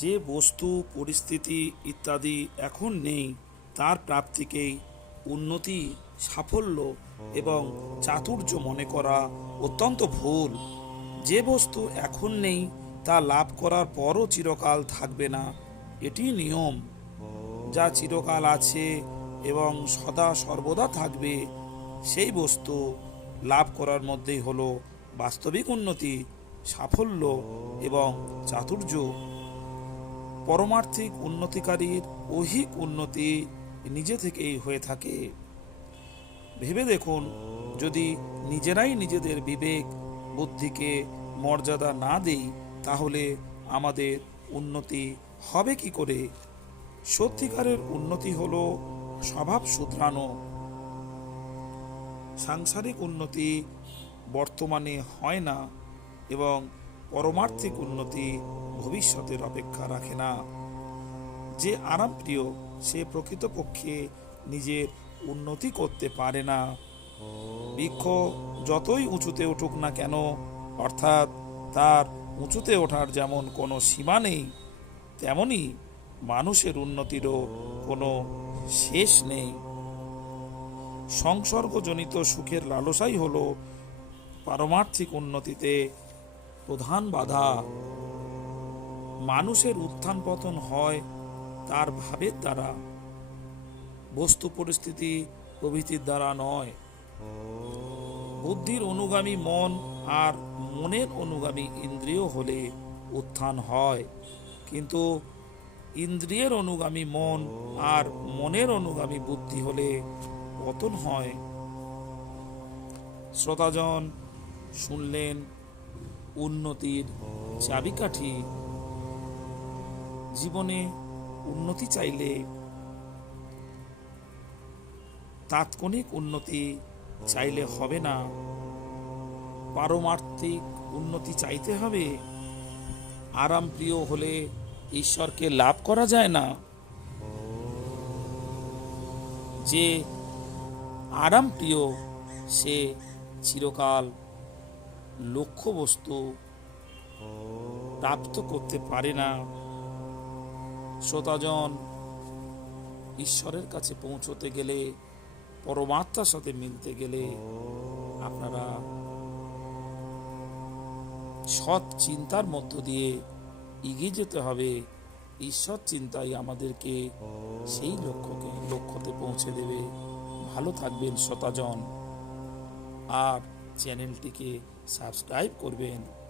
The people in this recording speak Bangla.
যে বস্তু পরিস্থিতি ইত্যাদি এখন নেই তার প্রাপ্তিকেই উন্নতি, সাফল্য এবং চাতুর্য মনে করা অত্যন্ত ভুল। যে বস্তু এখন নেই তা লাভ করার পরও চিরকাল থাকবে না, এটি নিয়ম। যা চিরকাল আছে এবং সদা সর্বদা থাকবে সেই বস্তু লাভ করার মধ্যেই হলো বাস্তবিক উন্নতি, সাফল্য এবং চাতুর্য। পরমার্থিক উন্নতিকারীর ঐহিক উন্নতি নিজে থেকেই হয়ে থাকে। ভেবে দেখুন, যদি নিজেরাই নিজেদের বিবেক বুদ্ধিকে মর্যাদা না দেই তাহলে আমাদের উন্নতি হবে কি করে? সত্যিকারের উন্নতি হলো স্বভাব শুধরানো। সাংসারিক উন্নতি বর্তমানে হয় না এবং পরমার্থিক উন্নতি ভবিষ্যতের অপেক্ষা রাখে না। যে আরামপ্রিয় সে প্রকৃতপক্ষে নিজের উন্নতি করতে পারে না। বৃক্ষ যতই উঁচুতে উঠুক না কেন, অর্থাৎ তার উঁচুতে ওঠার যেমন কোনো সীমা নেই, তেমনি মানুষের উন্নতিরও কোনো শেষ নেই। সংসর্গজনিত সুখের লালসাই হলো পারমার্থিক উন্নতিতে প্রধান বাধা। মানুষের উত্থান পতন হয় তার ভাবের দ্বারা, বস্তু পরিস্থিতি প্রভৃতির দ্বারা নয়। বুদ্ধির অনুগামী মন আর মনের অনুগামী ইন্দ্রিয় হলে উত্থান হয়, কিন্তু ইন্দ্রিয়ের অনুগামী মন আর মনের অনুগামী বুদ্ধি হলে পতন হয়। শ্রোতাজন শুনলেন উন্নতির চাবিকাঠি। জীবনে উন্নতি চাইলে তাৎক্ষণিক উন্নতি চাইলে হবে না, পারমার্থিক উন্নতি চাইতে হবে। আরাম প্রিয় হলে ঈশ্বরকে লাভ করা যায় না। যে আরাম প্রিয় সে চিরকাল লক্ষ্যবস্তু প্রাপ্ত করতে পারে না। শ্রোতাজন, ঈশ্বরের কাছে পৌঁছতে গেলে, পরমাত্মার সাথে মিলতে গেলে আপনারা সৎ চিন্তার মধ্য দিয়ে এগিয়ে যেতে হবে। ঈশ্বর চিন্তাই আমাদেরকে সেই লক্ষ্যতে পৌঁছে দেবে। ভালো থাকবেন শ্রোতাজন, আর চ্যানেলটিকে সাবস্ক্রাইব করবেন।